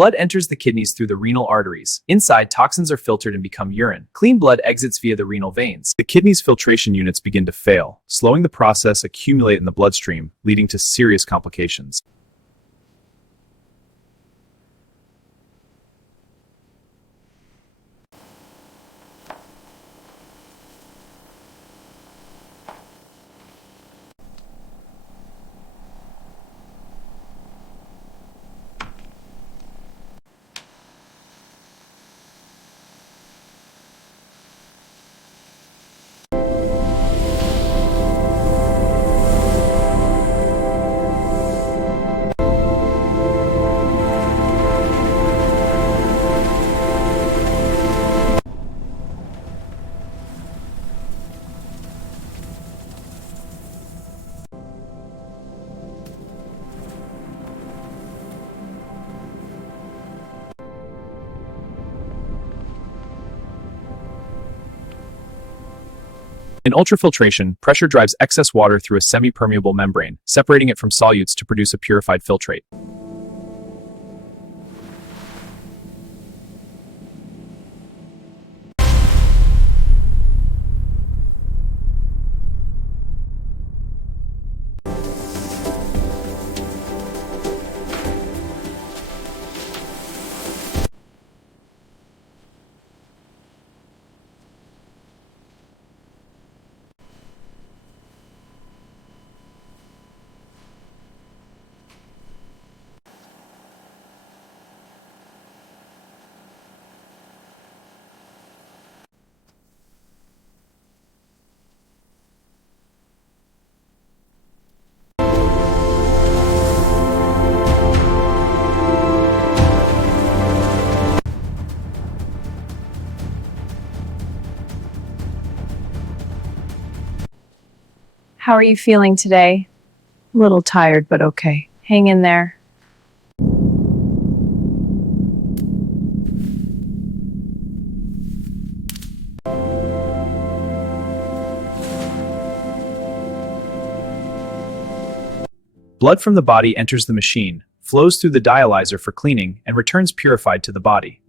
Blood enters the kidneys through the renal arteries. Inside, toxins are filtered and become urine. Clean blood exits via the renal veins. The kidney's filtration units begin to fail, slowing the process accumulate in the bloodstream, leading to serious complications. In ultrafiltration, pressure drives excess water through a semi-permeable membrane, separating it from solutes to produce a purified filtrate. How are you feeling today? A little tired, but okay. Hang in there. Blood from the body enters the machine, flows through the dialyzer for cleaning, and returns purified to the body.